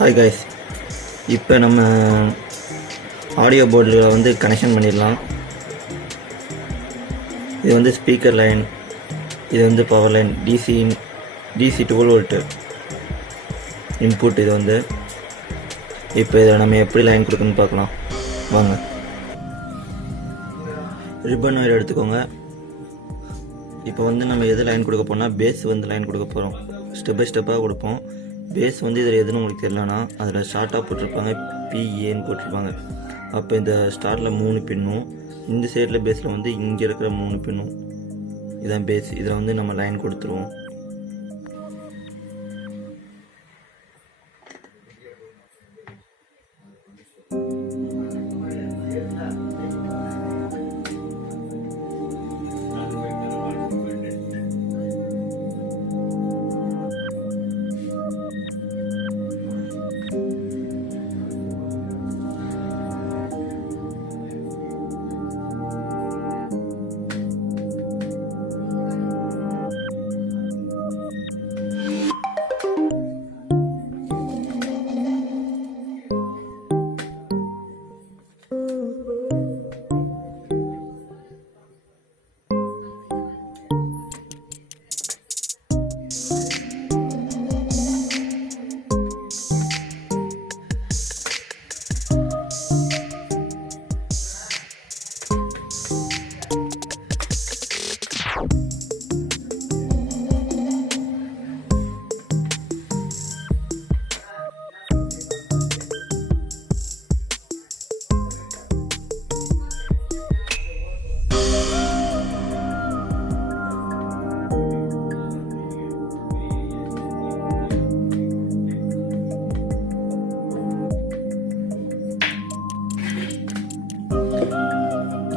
Hi guys, இப்போ நம்ம audio போர்டில் வந்து கனெக்ஷன் பண்ணிடலாம். இது வந்து ஸ்பீக்கர் லைன், இது வந்து power line, DC 12 volt input. இது வந்து இப்போ இதை நம்ம எப்படி லைன் கொடுக்குன்னு பார்க்கலாம் வாங்க. ரிப்பன் ஒயர் எடுத்துக்கோங்க. இப்போ வந்து நம்ம எது லைன் கொடுக்க போனால் பேஸ் வந்து லைன் கொடுக்க போகிறோம். ஸ்டெப் பை ஸ்டெப்பாக கொடுப்போம். பேஸ் வந்து இதில் எதுன்னு உங்களுக்கு தெரியலனா அதில் ஷார்ட்டாக போட்டிருப்பாங்க, பிஏன்னு போட்டிருப்பாங்க. அப்போ இந்த ஸ்டார்ட்டில் 3 பின்னும், இந்த சைடில் பேஸில் வந்து இங்கே இருக்கிற 3 பின்னும், இதான் பேஸ். இதில் வந்து நம்ம லைன் கொடுத்துருவோம்.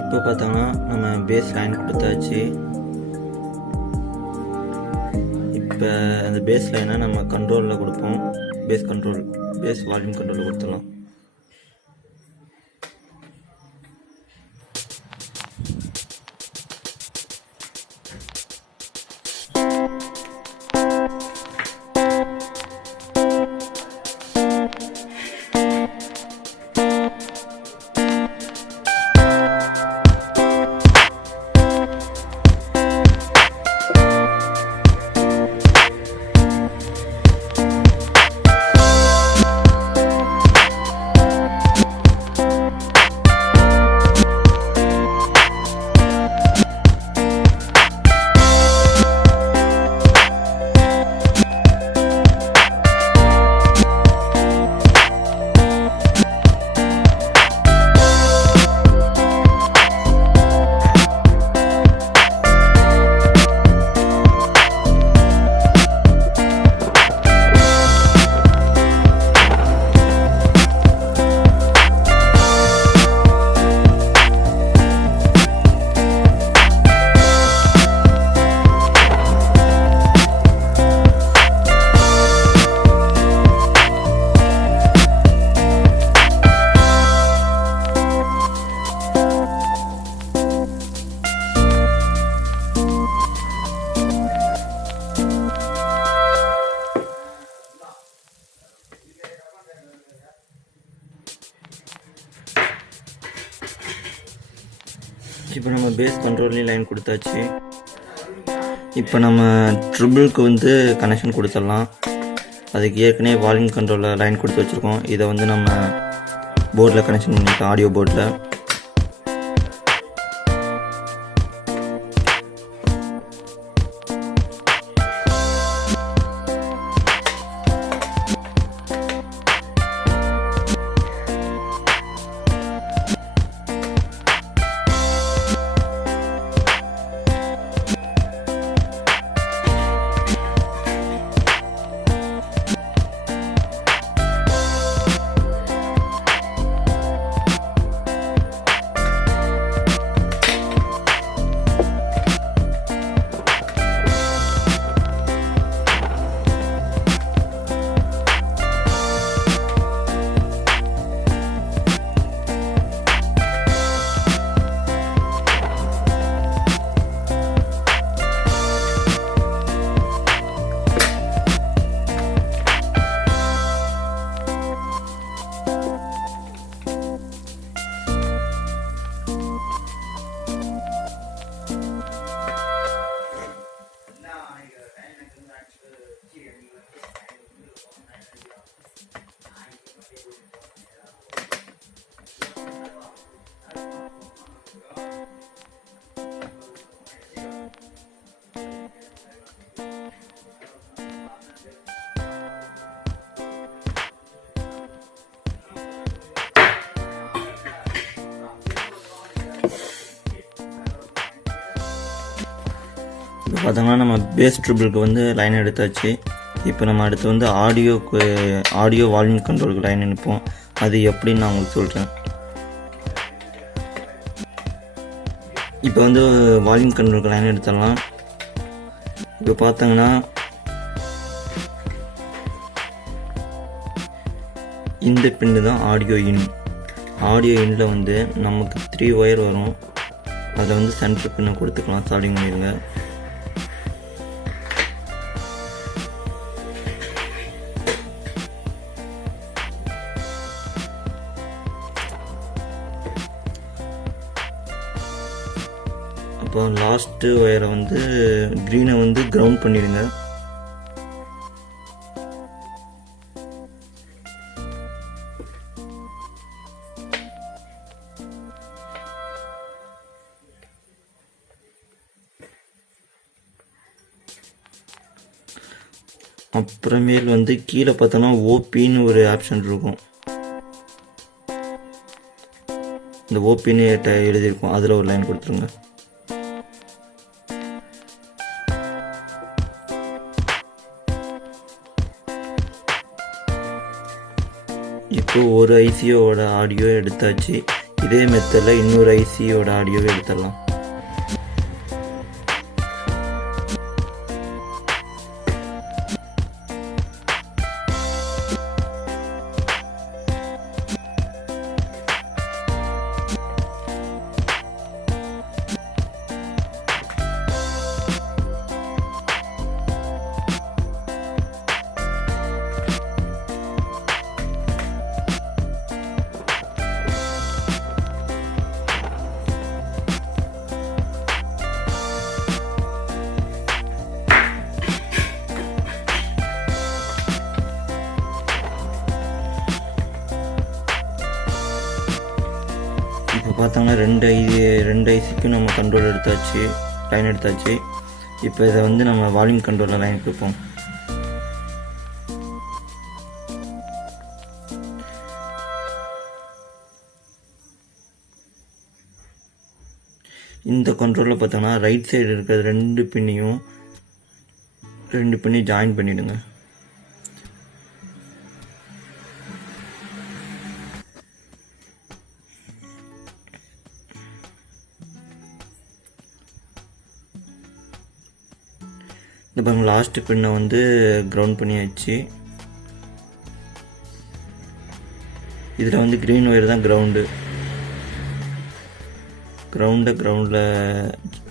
இப்போ பார்த்தோம்னா நம்ம பேஸ் லைன் கொடுத்தாச்சு. இப்போ அந்த பேஸ் லைனை நம்ம கண்ட்ரோலில் கொடுப்போம். பேஸ் வால்யூம் கண்ட்ரோலில் கொடுத்துடலாம். பேஸ் கண்ட்ரோல்லையும் லைன் கொடுத்தாச்சு. இப்போ நம்ம ட்ரிபிளுக்கு வந்து கனெக்ஷன் கொடுத்துடலாம். அதுக்கு ஏற்கனவே வால்யூம் கண்ட்ரோலில் லைன் கொடுத்து வச்சுருக்கோம். இதை வந்து நம்ம போர்டில் கனெக்ஷன் பண்ணிக்கலாம், ஆடியோ போர்டில். இப்போ பார்த்தோம்னா நம்ம பேஸ் ட்ரிபிளுக்கு வந்து லைன் எடுத்தாச்சு. இப்போ நம்ம அடுத்து வந்து ஆடியோ வால்யூம் கண்ட்ரோலுக்கு லைன் அனுப்போம். அது எப்படின்னு நான் உங்களுக்கு சொல்கிறேன். இப்போ வந்து வால்யூம் கண்ட்ரோலுக்கு லைன் எடுத்துடலாம். இப்போ பார்த்தோங்கன்னா இந்த பின்னு தான் ஆடியோ இன்னில் வந்து நமக்கு 3 ஒயர் வரும். அதில் வந்து சென்டர் பின்னை கொடுத்துக்கலாம். ஸ்டார்டிங் பண்ணிடுங்க. அப்போ லாஸ்ட்டு ஒயரை வந்து க்ரீனை வந்து கிரவுண்ட் பண்ணிடுங்க. அப்புறமேல் வந்து கீழே பார்த்தோன்னா ஓபின்னு ஒரு ஆப்ஷன் இருக்கும். இந்த ஓபின்னு எழுதியிருக்கும், அதில் ஒரு லைன் கொடுத்துருங்க. இப்போ ஒரு ஐசியோட ஆடியோ எடுத்தாச்சு. இதே மெத்தடில் இன்னொரு ஐசியோட ஆடியோவை எடுத்துடலாம். இப்போ பார்த்தோம்னா ரெண்டு ஐசிக்கும் நம்ம கண்ட்ரோல் எடுத்தாச்சு, லைன் எடுத்தாச்சு. இப்போ இதை வந்து நம்ம வால்யூம் கண்ட்ரோலில் லைன் கொடுப்போம். இந்த கண்ட்ரோலில் பார்த்தோம்னா ரைட் சைடு இருக்கிற ரெண்டு பின்னையும் ஜாயின் பண்ணிவிடுங்க. இந்த பாருங்க, லாஸ்ட் பின்னை வந்து கிரவுண்ட் பண்ணியாச்சு. இதில் வந்து க்ரீன் ஒயர் தான் கிரவுண்டில்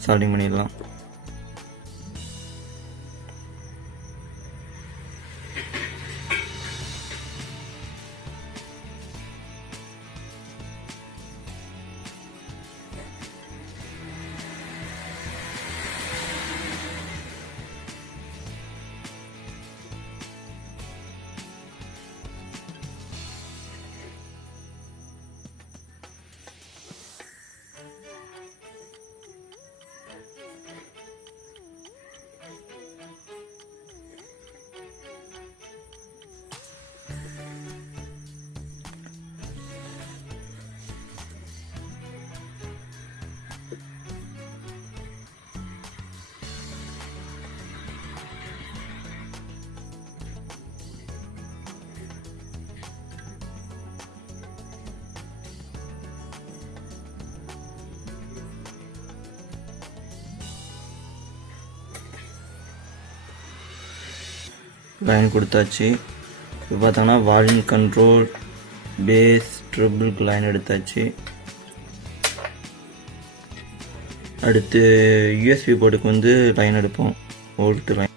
சால்டிங் பண்ணிடலாம். லைன் கொடுத்தாச்சு. இப்போ பார்த்தோம்னா வால்யூம் கண்ட்ரோல், பேஸ், ட்ரிபிளுக்கு லைன் எடுத்தாச்சு. அடுத்து யூஎஸ்பி போர்டுக்கு வந்து லைன் எடுப்போம், வோல்ட் லைன்.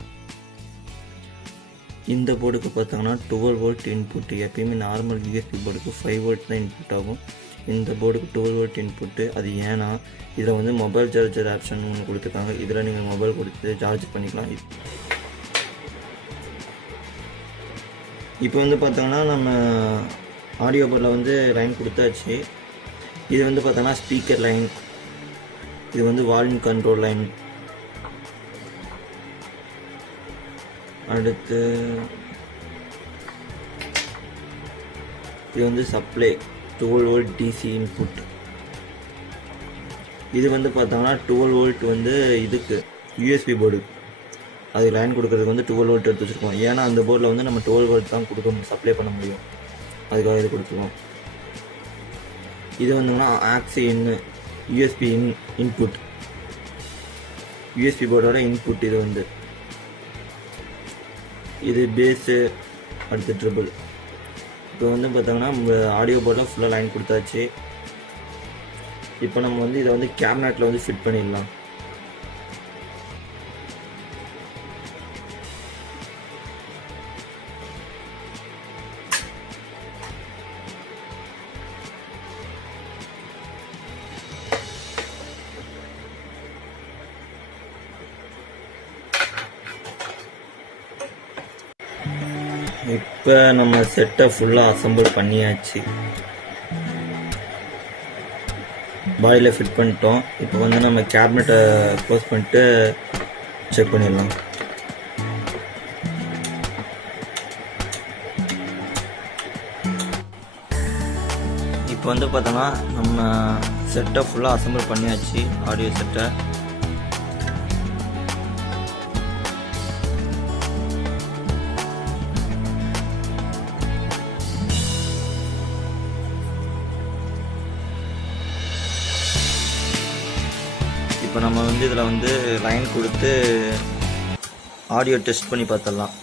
இந்த போர்டுக்கு பார்த்தாங்கன்னா 12 வோல்ட் இன்புட். எப்பயுமே நார்மல் யூஎஸ்பி போர்டுக்கு 5 வோல்ட் தான் இன்புட் ஆகும். இந்த போர்டுக்கு 12 வோல்ட் இன்புட்டு. அது ஏன்னா இதில் வந்து மொபைல் சார்ஜர் ஆப்ஷன் ஒன்று கொடுத்துருக்காங்க. இதில் நீங்கள் மொபைல் கொடுத்து சார்ஜ் பண்ணிக்கலாம். இப்போ வந்து பார்த்தோங்கன்னா நம்ம ஆடியோ போர்டில் வந்து லைன் கொடுத்தாச்சு. இது வந்து பார்த்தோன்னா ஸ்பீக்கர் லைன், இது வந்து வால்யூம் கண்ட்ரோல் லைன். அடுத்து இது வந்து சப்ளை 12 வோல்ட் டிசி இன்புட். இது வந்து பார்த்தோம்னா 12 வோல்ட் வந்து இதுக்கு யூஎஸ்பி போர்டு அது லைன் கொடுக்கறதுக்கு வந்து 12 வோல்ட் எடுத்து வச்சுருக்கோம். ஏன்னா அந்த போர்டில் வந்து நம்ம 12 வோல்ட் தான் சப்ளை பண்ண முடியும், அதுக்காக இது கொடுத்துருவோம். இது வந்துங்கன்னா ஆக்சி யூஎஸ்பி இன்புட், யூஎஸ்பி போர்டோட இன்புட். இது வந்து இது பேஸு, அடுத்து ட்ரிபிள். இப்போ வந்து பார்த்தோம்னா ஆடியோ போர்டில் ஃபுல்லாக லைன் கொடுத்தாச்சு. இப்போ நம்ம வந்து இதை வந்து கேபினெட்டில் வந்து ஃபிட் பண்ணிடலாம். இப்போ நம்ம செட்டை ஃபுல்லாக அசம்பிள் பண்ணியாச்சு, பாடியில் ஃபிட் பண்ணிட்டோம். இப்போ வந்து நம்ம கேபினெட்டை க்ளோஸ் பண்ணிட்டு செக் பண்ணிடலாம். இப்போ வந்து பார்த்தோன்னா நம்ம செட்டை ஃபுல்லாக அசம்பிள் பண்ணியாச்சு, ஆடியோ செட்டை. இப்போ நம்ம வந்து இதில் வந்து லைன் கொடுத்து ஆடியோ டெஸ்ட் பண்ணி பார்த்துடலாம்.